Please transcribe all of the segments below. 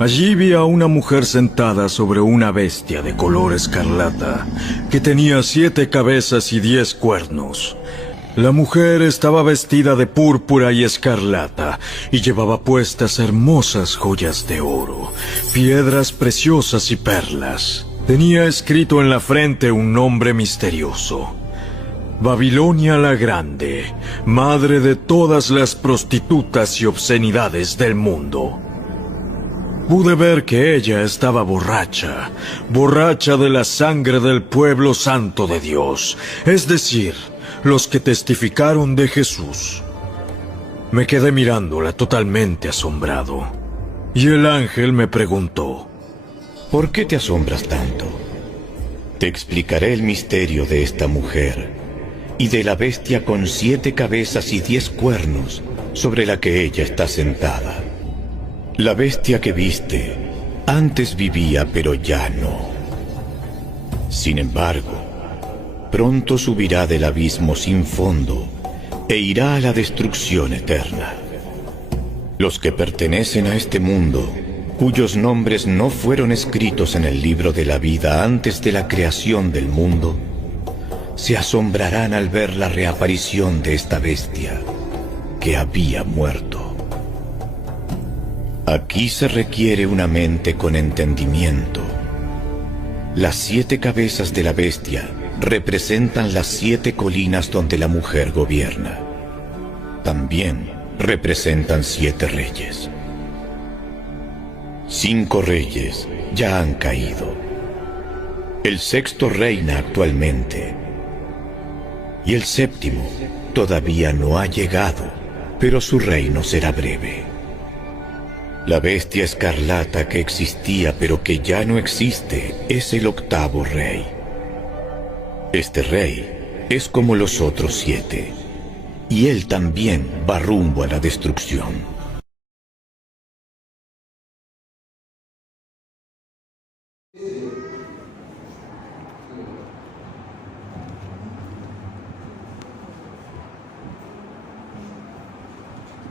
Allí vi a una mujer sentada sobre una bestia de color escarlata, que tenía 7 cabezas y 10 cuernos. La mujer estaba vestida de púrpura y escarlata, y llevaba puestas hermosas joyas de oro, piedras preciosas y perlas. Tenía escrito en la frente un nombre misterioso: Babilonia la Grande, madre de todas las prostitutas y obscenidades del mundo. Pude ver que ella estaba borracha, borracha de la sangre del pueblo santo de Dios, es decir, los que testificaron de Jesús. Me quedé mirándola totalmente asombrado, y el ángel me preguntó: ¿por qué te asombras tanto? Te explicaré el misterio de esta mujer y de la bestia con 7 cabezas y 10 cuernos sobre la que ella está sentada. La bestia que viste antes vivía, pero ya no. Sin embargo, pronto subirá del abismo sin fondo e irá a la destrucción eterna. Los que pertenecen a este mundo, cuyos nombres no fueron escritos en el libro de la vida antes de la creación del mundo, se asombrarán al ver la reaparición de esta bestia que había muerto. Aquí se requiere una mente con entendimiento. Las 7 cabezas de la bestia representan las 7 colinas donde la mujer gobierna. También representan 7 reyes. 5 reyes ya han caído. El 6º reina actualmente. Y el 7º todavía no ha llegado, pero su reino será breve. La bestia escarlata que existía pero que ya no existe es el 8º rey. Este rey es como los otros 7, y él también va rumbo a la destrucción.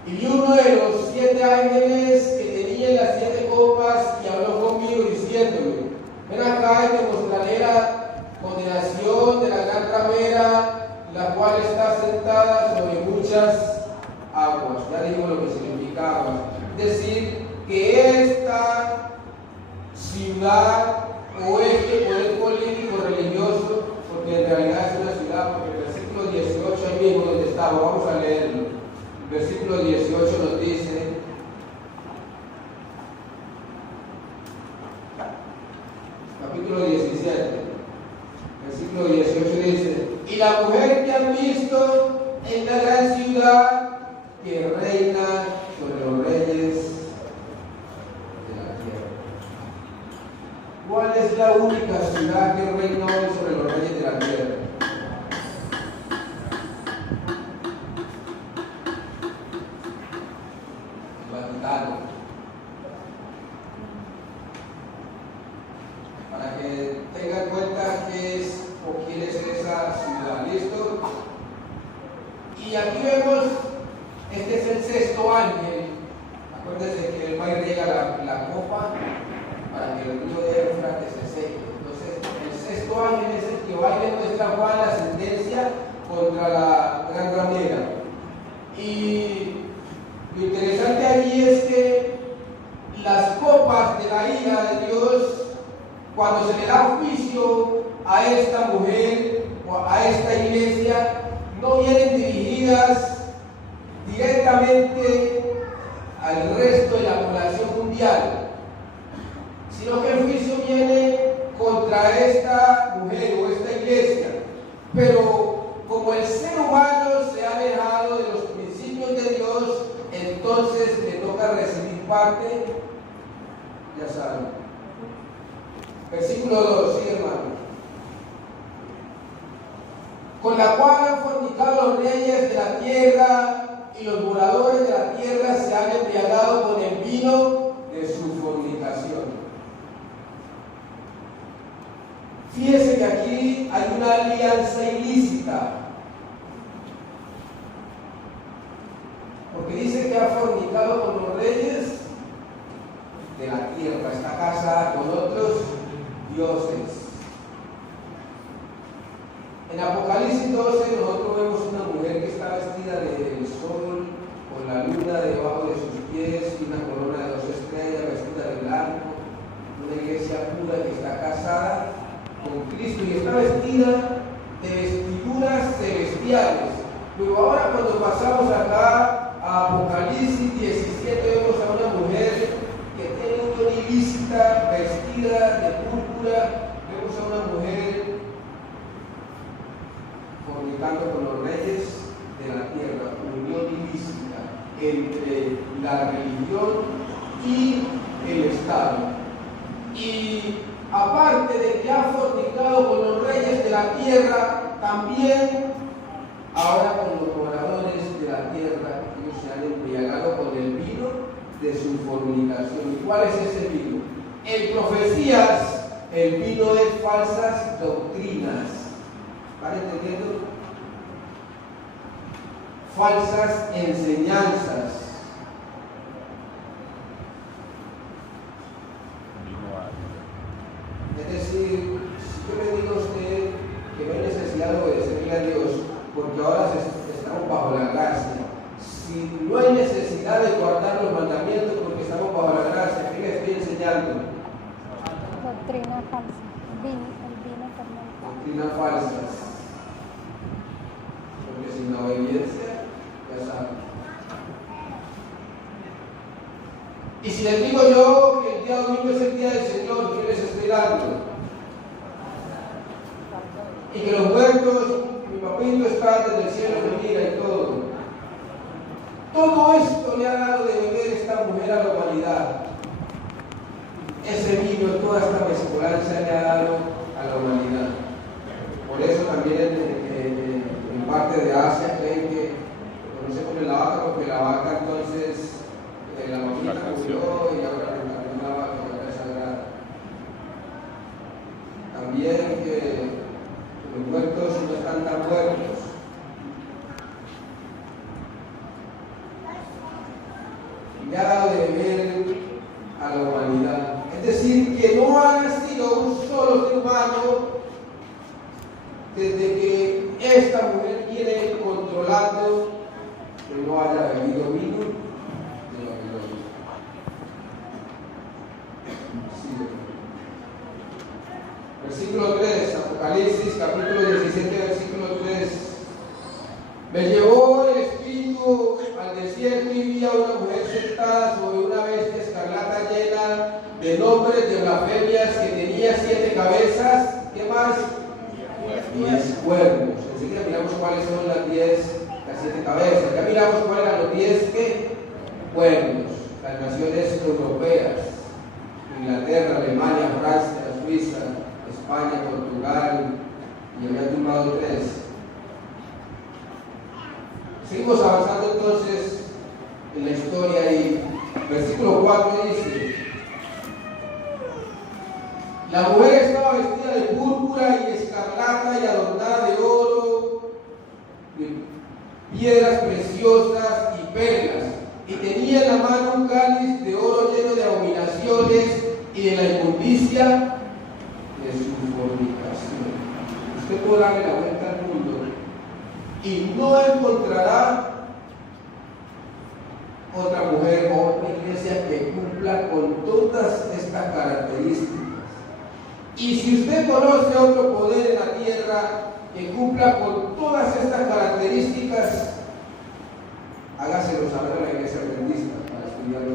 Y vi uno de los 7 ángeles que tenía las 7 copas y habló conmigo diciéndome: ven acá y te mostraré la condenación de la gran ramera, la cual está sentada sobre muchas aguas. Ya dijimos lo que significaba. Es decir, que esta ciudad o este poder político religioso, porque en realidad es una ciudad, porque el versículo 18 ahí mismo donde estaba, vamos a leerlo. El versículo 18 nos dice: capítulo 17, versículo 18 dice: y la mujer que han visto en la gran ciudad que reina sobre los reyes de la tierra. ¿Cuál es la única ciudad que reina hoy sobre los reyes de la tierra? Para que tenga en cuenta qué es o quién es esa ciudad. ¿Listo? Y aquí vemos, este es el 6º ángel. Acuérdense que el rey riega la copa para que el río de Éufrates se seque. Entonces, el 6º ángel es el que va y le muestra a Juan la sentencia contra la gran ramera. Y lo interesante allí es que las copas de la ira de Dios, cuando se le da juicio a esta mujer o a esta iglesia, no vienen dirigidas directamente al resto de la población mundial, sino que el juicio viene contra esta mujer o esta iglesia. Pero como el ser humano se ha alejado de los principios de Dios, entonces le toca recibir parte, ya saben. Versículo 2, sí, hermano. Con la cual han fornicado los reyes de la tierra, y los moradores de la tierra se han embriagado con el vino de su fornicación. Fíjese que aquí hay una alianza ilícita, porque dice que ha fornicado con los reyes de la tierra, está casada con otros dioses. En Apocalipsis 12 nosotros vemos una mujer que está vestida del sol, con la luna debajo de sus pies y una corona de 2 estrellas, vestida de blanco, una iglesia pura que está casada con Cristo y está vestida de vestiduras celestiales. Pero ahora cuando pasamos acá a Apocalipsis 17 vemos a una mujer que tiene una ilícita, vestida de púrpura, vemos a una mujer fornicando con los reyes de la tierra, unión ilícita entre la religión y el Estado. Y aparte de que ha fornicado con los reyes de la tierra, también ahora con los moradores de la tierra, ellos se han embriagado con el vino de su fornicación. ¿Y cuál es ese vino? En profecías, el vino es falsas doctrinas. ¿Están entendiendo? Falsas enseñanzas. Es decir, si yo le digo a usted que no hay necesidad de obedecerle a Dios, porque ahora estamos bajo la gracia. Si no hay necesidad de guardar los mandamientos porque estamos bajo la gracia, ¿qué le estoy enseñando? Doctrina falsa. El vino fermentado. Doctrinas falsas. Porque sin la obediencia, ya saben. Y si les digo yo que el día domingo es el día del Señor, ¿qué les estoy dando? Y que los muertos, mi papito está desde el cielo, me mira y todo. Todo esto le ha dado de beber esta mujer a la humanidad. Ese vino, toda esta mezcolanza le ha dado a la humanidad. Por eso también en parte de Asia creen que conocemos la vaca, porque la vaca entonces la mamita murió y ahora la vaca es sagrada. También que los muertos no están tan muertos. Y ha dado de beber a la humanidad. Es decir, que no ha nacido un solo ser humano desde que esta mujer viene controlando que no haya bebido vino de Babilonia. Sí. Versículo 3, Apocalipsis, capítulo 17, versículo 3. Me llevó el Espíritu al desierto y vi a una mujer sentada sobre una bestia escarlata llena de nombres de blasfemias que tenía 7 cabezas. ¿Qué más? 10 cuernos. Enseguida miramos cuáles son las 7 cabezas. Ya miramos cuáles eran los 10 cuernos. Las naciones europeas, Inglaterra, Alemania, Francia, Suiza, España, Portugal, y había tumbado 3. Seguimos avanzando entonces en la historia y versículo 4 dice: la mujer estaba vestida de púrpura y escarlata y adornada de oro, de piedras preciosas y perlas, y tenía en la mano un cáliz de oro lleno de abominaciones y de la inmundicia de su fornicación. Usted puede darle la vuelta al mundo y no encontrará otra mujer o una iglesia que cumpla con todas estas características. Y si usted conoce otro poder en la tierra que cumpla con todas estas características, hágaselo saber a la iglesia adventista para estudiarlo.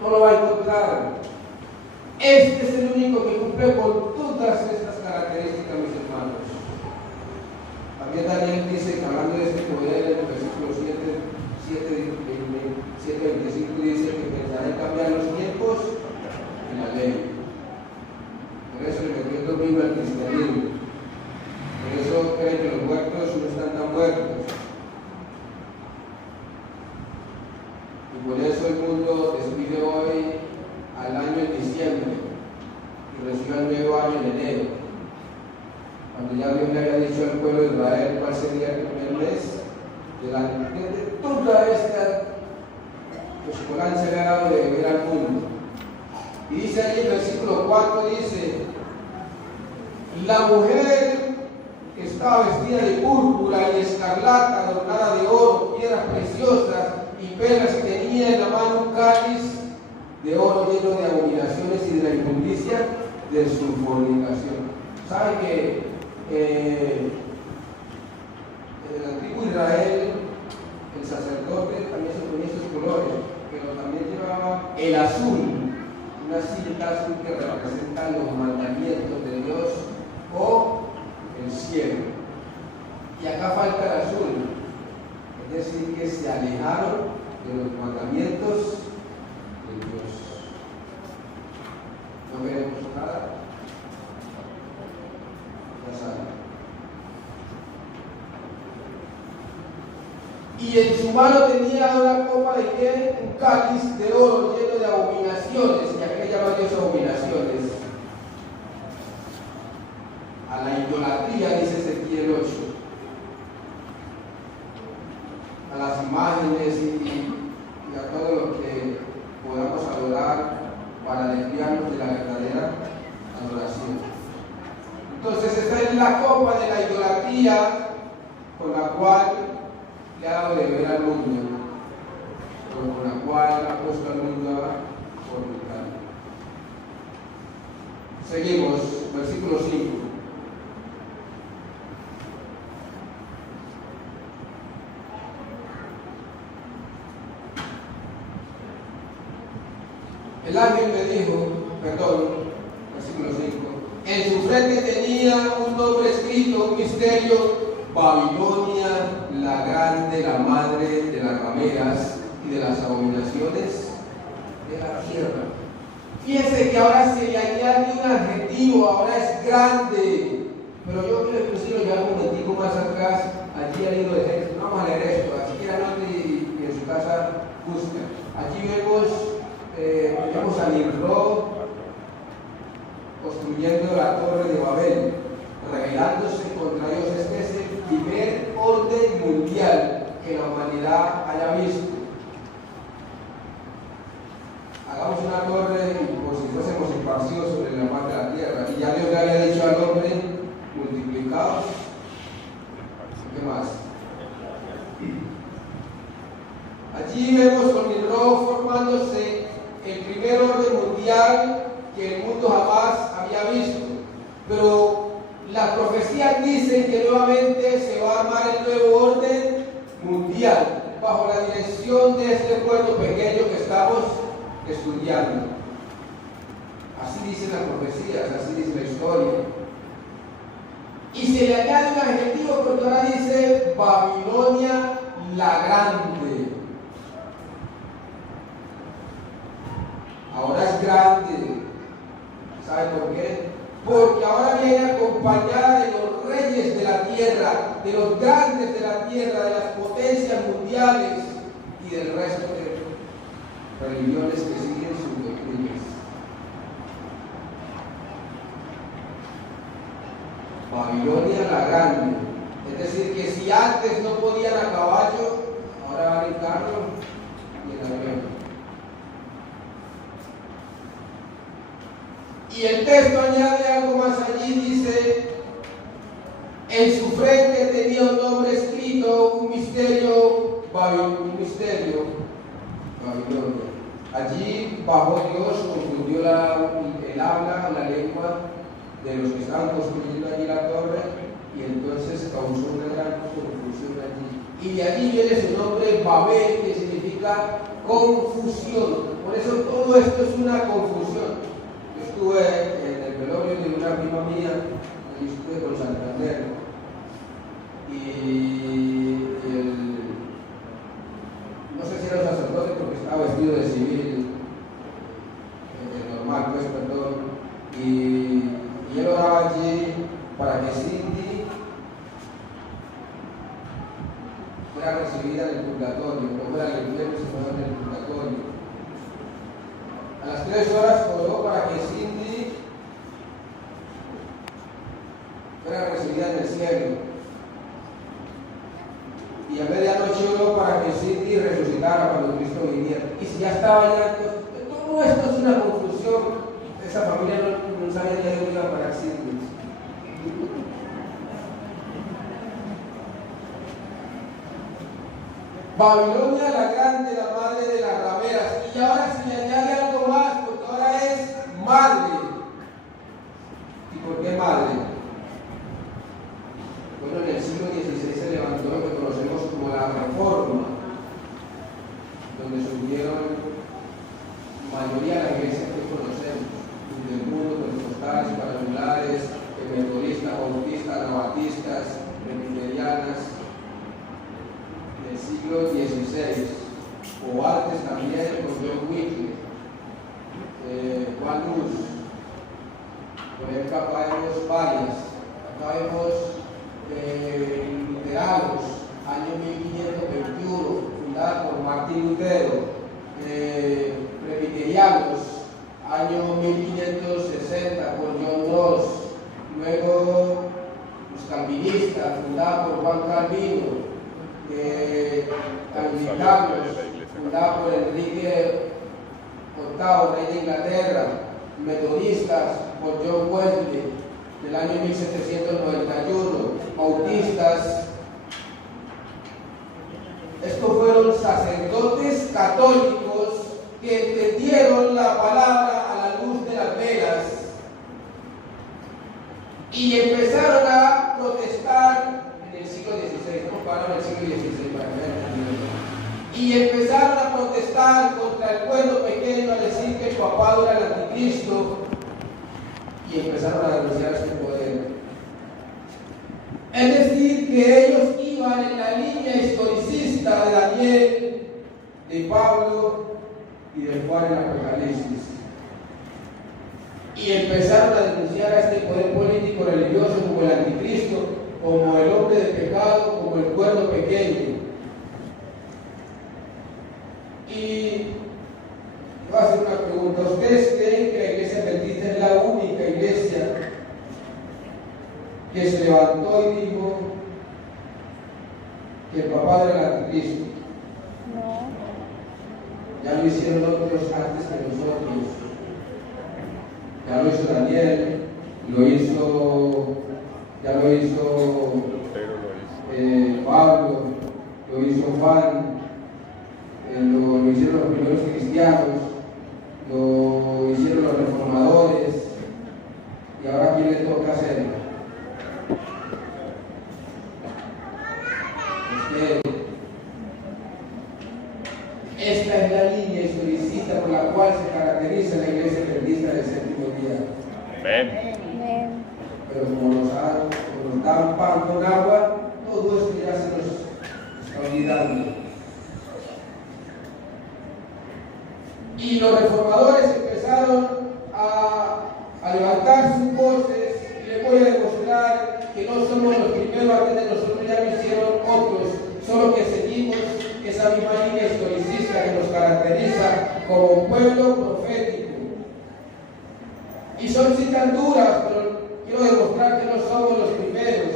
No lo va a encontrar. Este es el único que cumple con todas estas características, mis hermanos. También Daniel dice, hablando de este poder, en el versículo 7:25 dice que pensará en cambiar los tiempos y la ley. Por eso le metió el domingo al cristianismo. Por eso creen que los muertos no están tan muertos. Y por eso el mundo despide hoy al año en diciembre y recibe el nuevo año en enero. Cuando ya Dios le había dicho al pueblo de Israel cuál sería el primer mes de toda esta mezcolanza le ha dado dado de beber al mundo. Y dice ahí el versículo 4, dice, la mujer que estaba vestida de púrpura y escarlata, adornada de oro, piedras preciosas y perlas, y tenía en la mano un cáliz de oro lleno de abominaciones y de la inmundicia de su fornicación. ¿Sabe que en el antiguo Israel el sacerdote también se ponía esos colores, pero también llevaba el azul, una cinta azul que representa los mandamientos de Dios o el cielo? Y acá falta el azul, es decir, que se alejaron de los mandamientos de Dios. No veremos nada. Ya saben. Y en su mano tenía una copa de qué? Un cáliz de oro lleno de abominaciones. ¿Y a qué llama Dios abominaciones? A la idolatría, dice Ezequiel 8. A las imágenes y a todo lo que podamos adorar para desviarnos de la verdadera adoración. Entonces esta es la copa de la idolatría con la cual le ha dado de beber al mundo, con la cual ha puesto al mundo a fornicar. Seguimos, versículo 5. El ángel me dijo, versículo 5, en su frente tenía un nombre escrito, un misterio, Babilonia, la grande, la madre de las rameras y de las abominaciones de la tierra. Fíjense que ahora se le añade un adjetivo, ahora es grande. Pero yo quiero inclusive ya un momentico más atrás, allí ha leído el texto. Vamos a leer esto, así que anote y en su casa busca. Allí vemos a Nimrod construyendo la torre de Babel, rebelándose contra Dios. Este es el primer orden mundial que la humanidad haya visto. Hagamos una torre como si fuésemos esparcidos sobre la faz de la tierra. Y ya Dios le había dicho al hombre, multiplicados. ¿Qué más? Allí vemos con Nimrod formándose el primer orden mundial que el mundo jamás había visto. Pero las profecías dicen que nuevamente se va a armar el nuevo orden mundial bajo la dirección de este pueblo pequeño que estamos estudiando. Así dicen las profecías, así dice la historia. Y se le añade un adjetivo porque ahora dice Babilonia la grande. Ahora es grande. ¿Sabe por qué? Porque ahora viene acompañada de los reyes de la tierra, de los grandes de la tierra, de las potencias mundiales y del resto de religiones que siguen sus doctrinas. Babilonia la grande. Es decir, que si antes no podían a caballo, ahora van en carro y en avión. Y el texto añade algo más allí, dice, en su frente tenía un nombre escrito, un misterio, Babilonia. Allí bajó Dios, confundió el habla, la lengua de los que estaban construyendo allí la torre, y entonces causó una gran confusión allí. Y de allí viene su nombre Babel, que significa confusión. Por eso todo esto es una confusión. Estuve en el velorio de una prima mía, allí estuve con Santander, y no sé si era un sacerdote porque estaba vestido de civil, normal, pues, perdón, y él oraba allí para que Cindy fuera recibida en el purgatorio, no fuera al infierno, sino en el purgatorio. A las 3 horas oró para que Cindy fuera recibida en el cielo. Y a medianoche oró para que Cindy resucitara cuando Cristo viniera. Y si ya estaba allá, entonces No, esto es una confusión. Esa familia no sabía ni de dónde iba para siglos. Babilonia la grande, la madre de las rameras. Y ahora se le añade algo más, porque ahora es madre. ¿Y por qué madre? Bueno, en el siglo XVI se levantó lo que conocemos como la Reforma, donde surgieron mayoría de las iglesias que conocemos, del mundo, pentecostales, cuadrangulares, metodistas, bautistas, anabatistas, presbiterianas, del siglo XVI, o antes también con John Wycliffe, Juan Luz. Por ejemplo, acá vemos varias, acá vemos Luteranos, año 1521, fundada por Martín Lutero, presbiterianos, año 1560 por John Ross, luego los calvinistas, fundada por Juan Calvino, anglicanos, fundada por Enrique VIII, rey de Inglaterra, metodistas por John Wesley, del año 1791, bautistas. Estos fueron sacerdotes católicos que entendieron la palabra a la luz de las velas y empezaron a protestar en el siglo XVI, estamos hablando del siglo XVI para que vean, y empezaron a protestar contra el pueblo pequeño, a decir que el papado era el anticristo, y empezaron a denunciar este poder. Es decir, que ellos iban en la línea historicista de Daniel, de Pablo y de Juan en Apocalipsis. Y empezaron a denunciar a este poder político religioso como el anticristo, como el hombre de pecado, como el pueblo pequeño. Y voy a hacer una pregunta. ¿Ustedes creen que la iglesia adventista es la única iglesia que se levantó y dijo que el papá era el anticristo? No. Ya lo hicieron otros antes que nosotros. Ya lo hizo Daniel, ya lo hizo Pablo, lo hizo Juan, lo hicieron los primeros cristianos, lo hicieron los reformadores, y ahora ¿a quién le toca hacerlo? Esta es la línea historicista por la cual se caracteriza la iglesia adventista del séptimo día. Amén. Amén. Pero como nos dan pan con agua, todo esto ya se nos está olvidando. Y los reformadores empezaron a levantar sus voces, y les voy a demostrar que no somos los primeros, antes de nosotros ya lo hicieron otros, solo que seguimos esa misma línea historicista que nos caracteriza como un pueblo profético. Y son citas duras, pero quiero demostrar que no somos los primeros.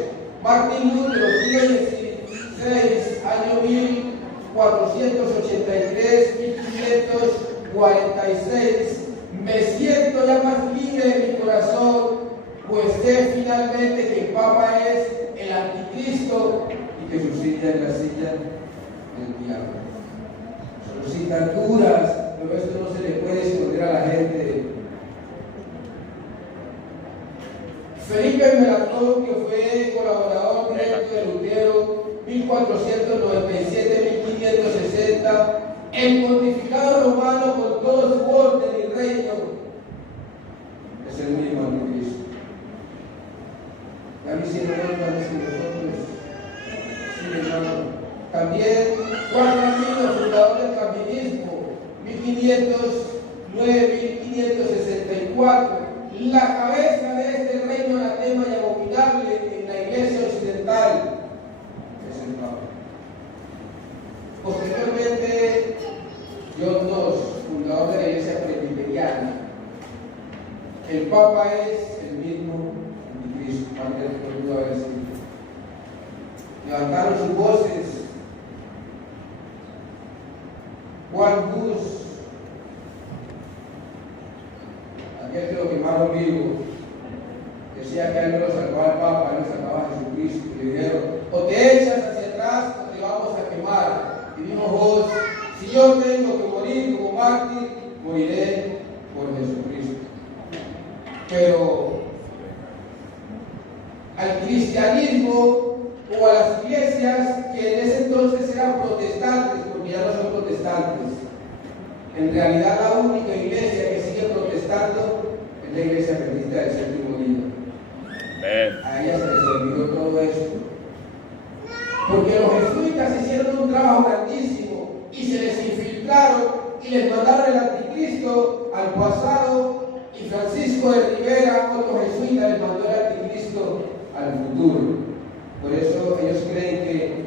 Martín Lutero, siglo XVI, año 1483, 1546. Me siento ya más libre de mi corazón, pues sé finalmente que el Papa es el anticristo y que su silla es la silla del diablo. Son citas duras, pero esto no se le puede esconder a la gente. Felipe Melanchthon, que fue colaborador directo de Lutero, 1497-1560, el pontificado romano con todo su orden y reino, es el mismo anticristo. Ya lo hicieron otras que nosotros. Sí, hermano. También Juan Calvino, fundador del calvinismo, 1509-1564, la cabeza de este reino anatema y abominable en la iglesia occidental es el Papa. Posteriormente, John II, fundador de la iglesia presbiteriana. El Papa es el mismo anticristo, antes de que pudo haber sido. Levantaron sus voces. Juan Hus, aquel que lo quemaron vivo, decía que a él no lo salvaba el Papa, a él lo salvaba Jesucristo. Y le dijeron, o te echas hacia atrás o te vamos a quemar. Y dijo Jos, si yo tengo que morir como mártir, moriré por Jesucristo. Pero al cristianismo o a las iglesias que en ese entonces eran protestantes, porque ya no son protestantes, en realidad la única iglesia que sigue protestando es la iglesia adventista del séptimo día. A ella se les olvidó todo esto, porque los jesuitas hicieron un trabajo grandísimo y se les infiltraron y les mandaron el anticristo al pasado, y Francisco de Rivera, otro jesuita, les mandó el anticristo al futuro. Por eso ellos creen que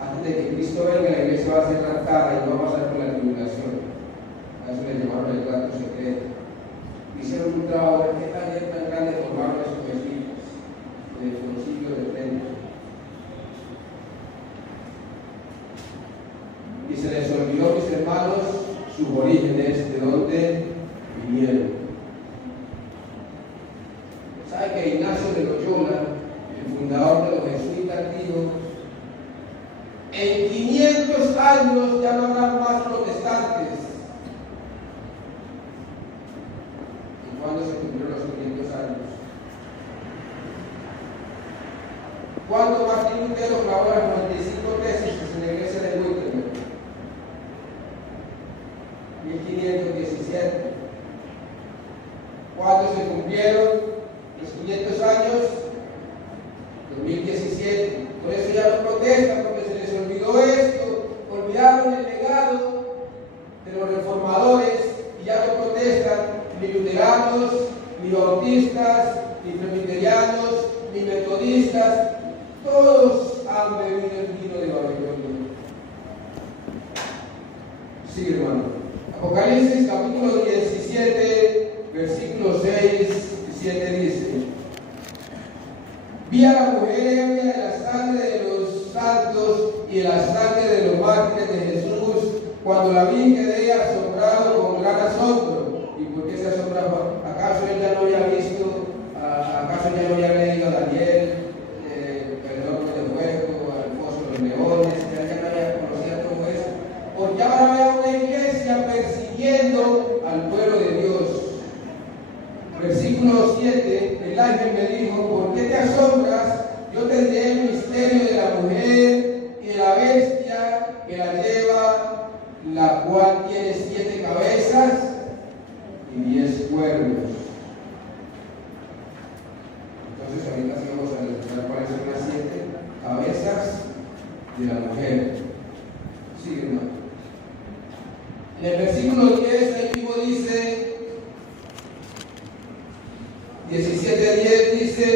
antes de que Cristo venga, la iglesia va a ser raptada y no va a pasar por la tribulación. A eso le llamaron el trato secreto. Hicieron un trabajo tan grande, formaron esos jesuitas desde los siglos de 30. Y se les olvidó, mis hermanos, sus orígenes, de dónde vinieron. ¿Sabe que Ignacio de Loyola, el fundador de los jesuitas, dijo: en 500 años ya no habrá más protestantes? ¿Y cuándo se cumplieron los 500 años? ¿Cuándo Martín Lutero clavó las 95 tesis en la iglesia de Wittenberg? 1517. ¿Cuándo se cumplieron los 500 años? 2017. Por eso ya no protestan, porque se les olvidó esto, olvidaron el legado de los reformadores y ya no protestan ni luteranos, ni bautistas, ni presbiterianos, ni metodistas. Todos han bebido el vino de Babilonia. Sí, hermano. Apocalipsis capítulo 17, versículo 6 y 7 dice: vi a la mujer ebria de la sangre de los santos y de la sangre de los mártires de Jesús. Cuando la vi quedé asombrado con gran asombro. ¿Y por qué se asombraba? ¿Acaso él ya no había visto? ¿Acaso ya no había leído a Daniel, el horno de fuego, al foso de los leones? Ya no había conocido todo eso. Porque ahora veo una iglesia persiguiendo al pueblo de Dios. Versículo 7, el ángel me dijo: ¿por qué te asombras? Yo te diré el misterio de la mujer y de la bestia que la lleva, la cual tiene 7 cabezas y 10 cuernos. Entonces ahorita sí vamos a analizar cuáles son las 7 cabezas de la mujer. Sí, hermano. En el versículo 10 ahí mismo dice, 17:10 dice: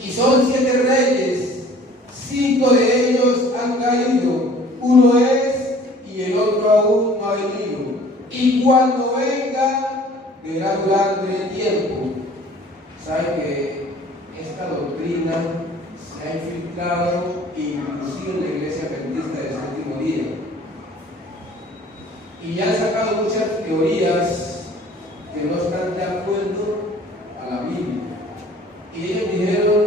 y son 7 reyes, 5 de ellos han caído, uno es y el otro aún no ha venido. Y cuando venga, verá durante el tiempo. ¿Sabe que esta doctrina se ha infiltrado inclusive en la iglesia adventista del séptimo día? Y ya han sacado muchas teorías que no están de acuerdo a la Biblia. Y ellos dijeron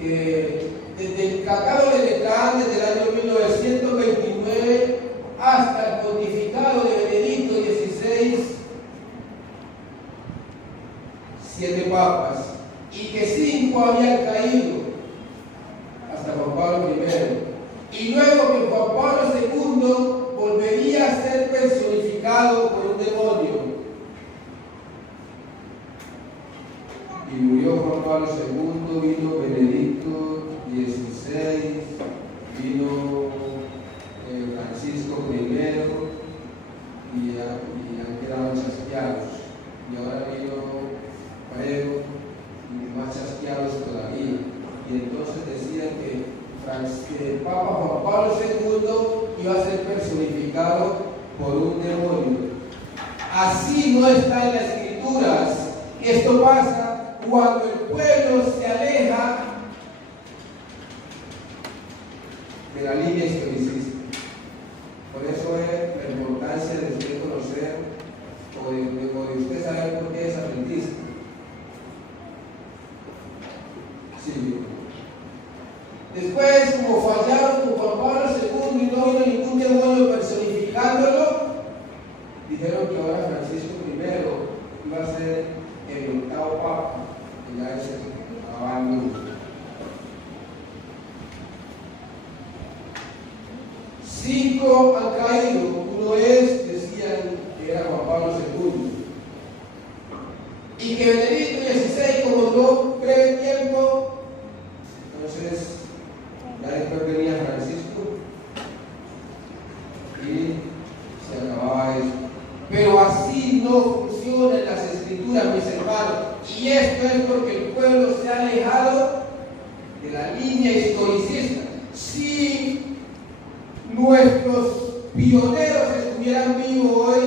que desde el Tratado de Letrán, desde el año 1929 hasta el pontificado de Benedicto XVI, 7 papas, y que 5 habían caído hasta Juan Pablo I, y luego que Juan Pablo II volvería a ser personificado por un demonio. Y murió Juan Pablo II, vino Benedicto XVI, vino Francisco I, y han quedado chasqueados. Y ahora vino Pablo, y más chasqueados todavía. Y entonces decían que el Papa Juan Pablo II iba a ser personificado por un demonio. Así no está en las Escrituras. Esto pasa cuando el pueblo se aleja de la línea historicista. Por eso es la importancia de usted conocer o de usted saber por qué es adventista. Después, como fallaron con Juan Pablo II y no vino ningún demonio personificándolo, dijeron que ahora Francisco I iba a ser el 8º Papa, que ya se acababa el mundo. 5 han caído, uno es, decían que era Juan Pablo II. Y que Benedicto XVI, como duró breve tiempo, entonces ya después venía Francisco y se acababa eso. Pero así no funcionan las escrituras, mis hermanos. Y esto es porque el pueblo se ha alejado de la línea historicista. Si nuestros pioneros estuvieran vivos hoy,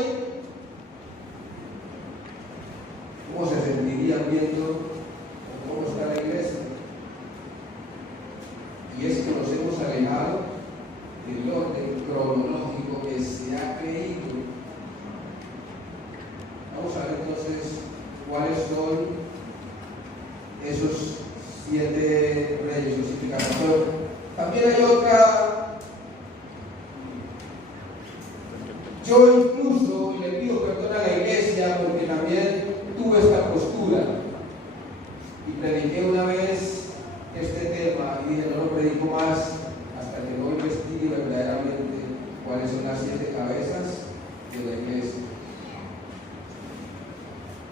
¿cómo se sentirían viendo cómo está la iglesia? Y es que nos hemos alejado del orden cronológico que se ha creído. Vamos a ver entonces cuáles son esos 7 reyes justificadores. También hay otra. Yo incluso, y le pido perdón a la iglesia porque también tuve esta postura y prediqué una vez este tema y dije no lo predico más hasta que no investigue verdaderamente cuáles son las 7 cabezas de la iglesia.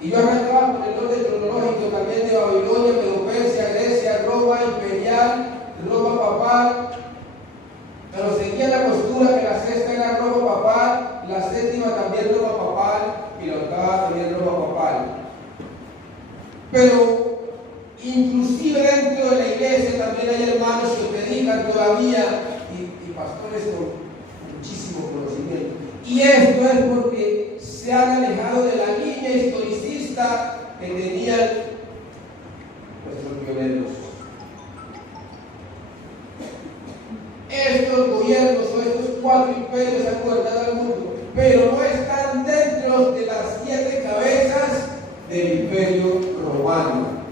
Y yo arrancaba con el orden cronológico también de Babilonia, Medo-Persia, Grecia, Roma imperial, Roma papal, pero seguía la postura que la 6ª era Roma papal, la 7ª también Roma papal y la 8ª también Roma papal. Pero inclusive dentro de la iglesia también hay hermanos que predican todavía y pastores con muchísimo conocimiento. Y esto es porque se han alejado de la línea historicista que tenían nuestros pioneros. Estos gobiernos o estos 4 imperios han gobernado al mundo, pero no están dentro de las 7 cabezas del imperio romano.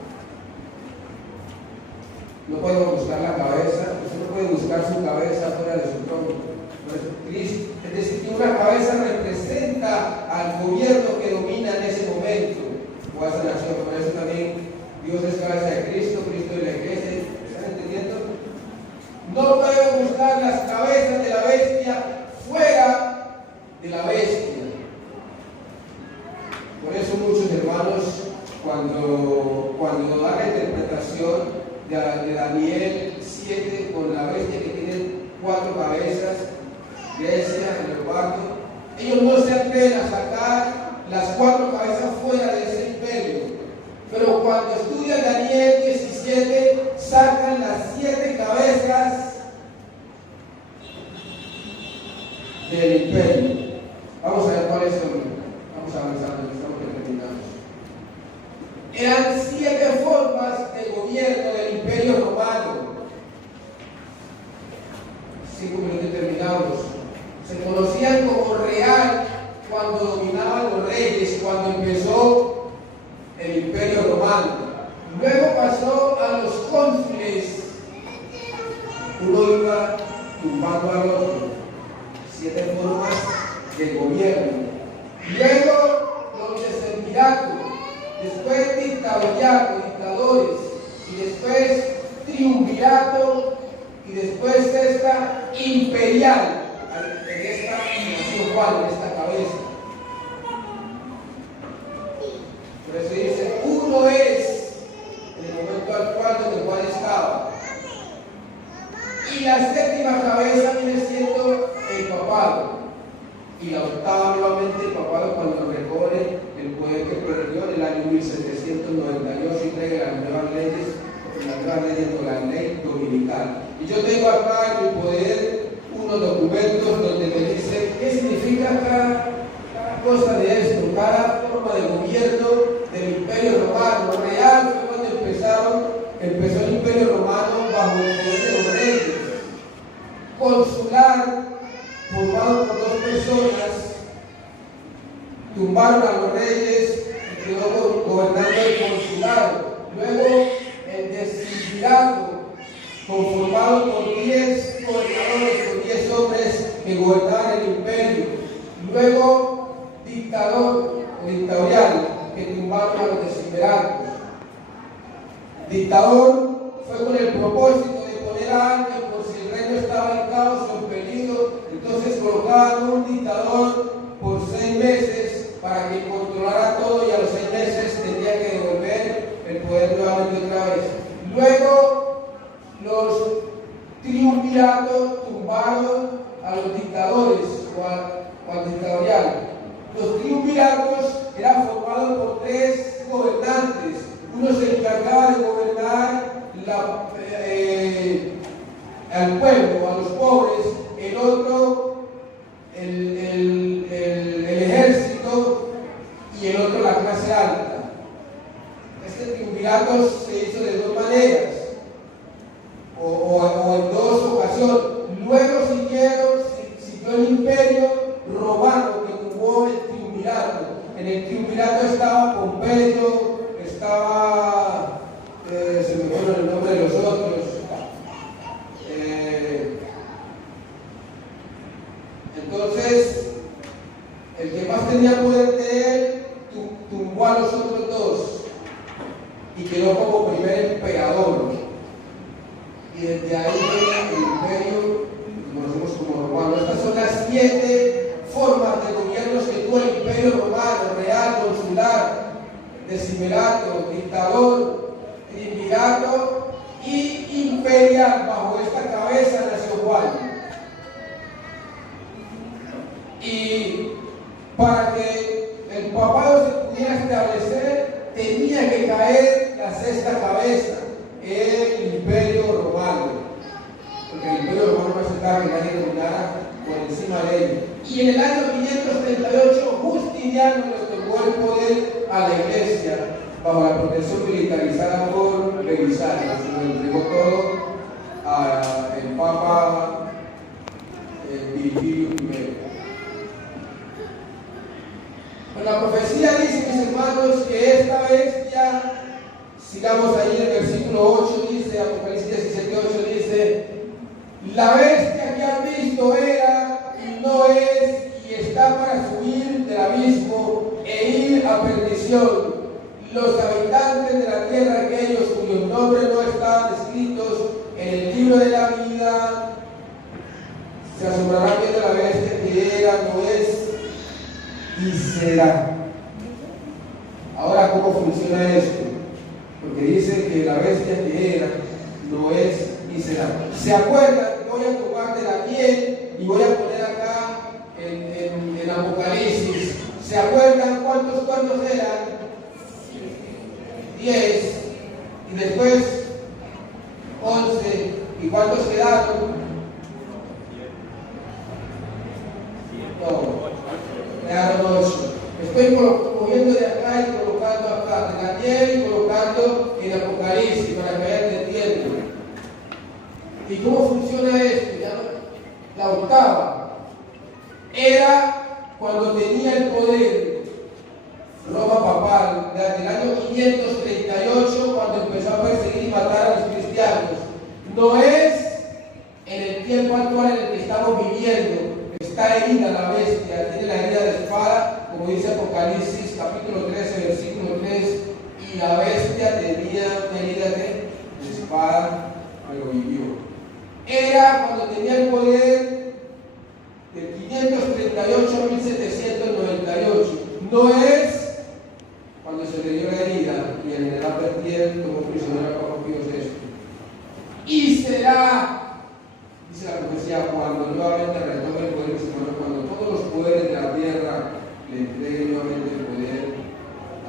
No podemos buscar la cabeza, usted no puede buscar su cabeza fuera de su tronco. No es Cristo. Es decir, que una cabeza representa al gobierno que domina en ese momento o a esa nación. Por eso también Dios es cabeza de Cristo, Cristo de la iglesia. ¿Están entendiendo? No podemos buscar las cabezas de la bestia fuera de la bestia. Por eso muchos hermanos cuando dan la interpretación de Daniel 7 con la bestia que tiene 4 cabezas, Grecia, el leopardo, ellos no se atreven a sacar las 4 cabezas fuera de ese imperio. Pero cuando estudian Daniel 17, sacan las 7 cabezas del imperio. Vamos a ver cuáles son. Vamos avanzando, estamos terminando. Eran 7 formas de gobierno del imperio romano. 5 minutos terminados. Se conocían como real cuando dominaban los reyes, cuando empezó el imperio romano. Luego pasó a los cónsules. Uno iba tumbando al otro. 7 formas de gobierno. Luego los decemviratos. Después dictadores. Y después triunvirato. Y después esta imperial. En esta nación Juan, en esta cabeza. Por eso dice, uno es en el momento actual donde Juan estaba. Y la 7ª cabeza viene siendo el papado. Y la 8ª nuevamente el papado cuando recoge el poder que perdió en el año 1798 y trae las nuevas leyes, la ley dominical. Y yo tengo acá en mi poder unos documentos donde me dice qué significa cada cosa de esto, cada forma de gobierno del imperio romano. Real fue cuando empezó el imperio romano bajo el poder de los reyes. Consular, formado por 2 personas, tumbaron a los reyes y quedó gobernando el consulado. Luego el decemvirato, conformado o dictatorial que tumbaron a los decimeratos. Dictador fue con el propósito de poner a alguien por si el reino estaba en caos o en peligro, entonces colocaban un dictador por 6 meses para que controlara todo y a los 6 meses tenía que devolver el poder nuevamente otra vez. Luego los triunviratos tumbaron a los dictadores o al dictatorial. Los triunviratos eran formados por 3 gobernantes. Uno se encargaba de gobernar al pueblo, a los pobres, el otro el ejército y el otro la clase alta. Este triunvirato se hizo de 2 maneras o en 2 ocasiones. Luego siguió el imperio romano que tumbó el triunvirato. En el triunvirato estaba Pompeyo, estaba, se me acuerda el nombre de los otros, entonces el que más tenía poder de él tumbó a los otros 2 y quedó como primer emperador, y desde ahí el imperio lo conocemos como romano. Estas son las 7 formas de gobiernos que tuvo el imperio romano: real, consular, decimerato, dictador, triunvirato y imperial. Bajo esta cabeza nació Juan. Y para que el papado se pudiera establecer, tenía que caer la 6ª cabeza, el imperio romano, porque el imperio romano no aceptaba que nadie dominara por encima de él. Y en el año 538 Justiniano le otorgó el poder a la iglesia bajo la protección militarizada por Belisario. Se lo entregó todo al Papa Virgilio I. La profecía dice, mis hermanos, que esta bestia, sigamos ahí en el versículo 8, dice, Apocalipsis 17:8 dice: la bestia que han visto era y no es, y está para subir del abismo e ir a perdición. Los habitantes de la tierra, aquellos cuyos nombres no estaban escritos en el libro de la vida, se asombrarán viendo la bestia que era, no es y será. Ahora, ¿cómo funciona esto? Porque dice que la bestia que era, no es y será. ¿Se acuerdan? Voy a tomar de la miel y voy a poner acá en Apocalipsis. ¿Se acuerdan cuántos eran? 10. Y después 11. ¿Y cuántos quedaron? No. Quedaron 8. Estoy cogiendo de acá y colocando acá, de Daniel y colocando en Apocalipsis para que vayan entendiendo. ¿Y cómo funciona esto? La octava era cuando tenía el poder Roma papal, desde el año 538, cuando empezó a perseguir y matar a los cristianos. No es en el tiempo actual en el que estamos viviendo. Está herida la bestia, tiene la herida de espada, como dice Apocalipsis capítulo 13, versículo 3, y la bestia tenía una herida de espada, pero vivió. Era cuando tenía el poder de 538 a 1798. No es cuando se le dio la herida y el general Berthier tomó prisionero a Papa Pío VI. Y será, dice la profecía, cuando nuevamente retome el poder, cuando todos los poderes de la tierra le entreguen nuevamente el poder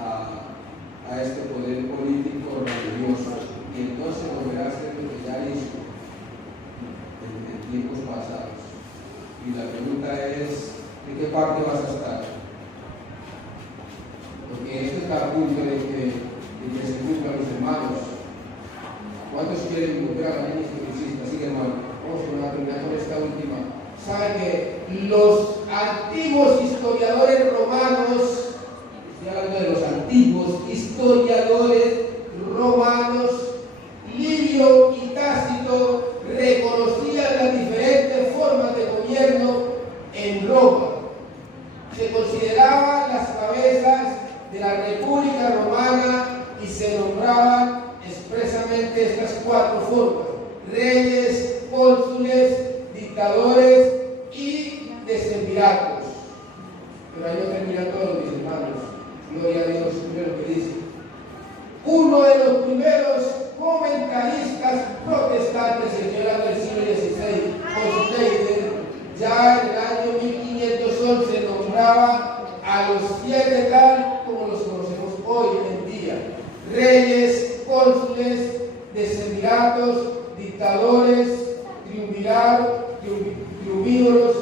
a este poder político religioso, y entonces volverá a ser lo que ya hizo en tiempos pasados. Y la pregunta es: ¿de qué parte vas a estar? Porque esto está a punto de que se cumplan los hermanos. ¿Cuántos quieren volver a la línea historicista? Así que, hermano, vamos a terminar con esta última. Saben que los antiguos historiadores romanos, estoy hablando de los antiguos historiadores romanos, Livio y Tácito, reconocían las diferentes formas de gobierno en Roma. Se consideraban las cabezas de la República Romana y se nombraban expresamente estas 4 formas: reyes, cónsules, dictadores y decemviratos. Pero ahí no terminan todos, mis hermanos. Gloria a Dios, mira lo que dice. Uno de los primeros comentaristas protestantes, el señor del siglo XVI, Hofstadter, ya en el año 1511 nombraba a los 7 tal como los conocemos hoy en día: reyes, cónsules, decemviratos, dictadores, triunvíroros,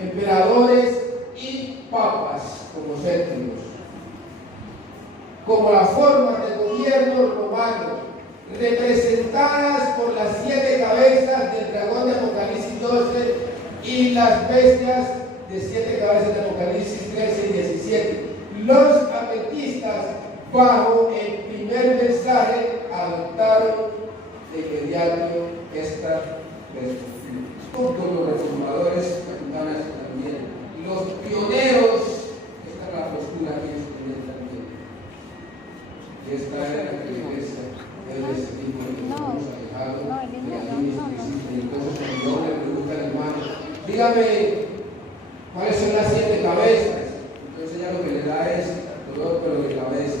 emperadores y papas como céntricos. Como las formas de gobierno romano, representadas por las 7 cabezas del dragón de Apocalipsis 12 y las bestias de 7 cabezas de Apocalipsis 13 y 17. Los adventistas, bajo el primer mensaje, adoptaron de inmediato esta perspectiva. Junto los reformadores capitanes también, los pioneros, esta es la postura que ellos tenían también. Y esta era la iglesia de ese tipo de que nos hemos alejado de las líneas que existen. Entonces, cuando yo le pregunto al hermano, dígame, ¿cuáles son las 7 cabezas? Entonces ya lo que le da es dolor, pero de cabeza.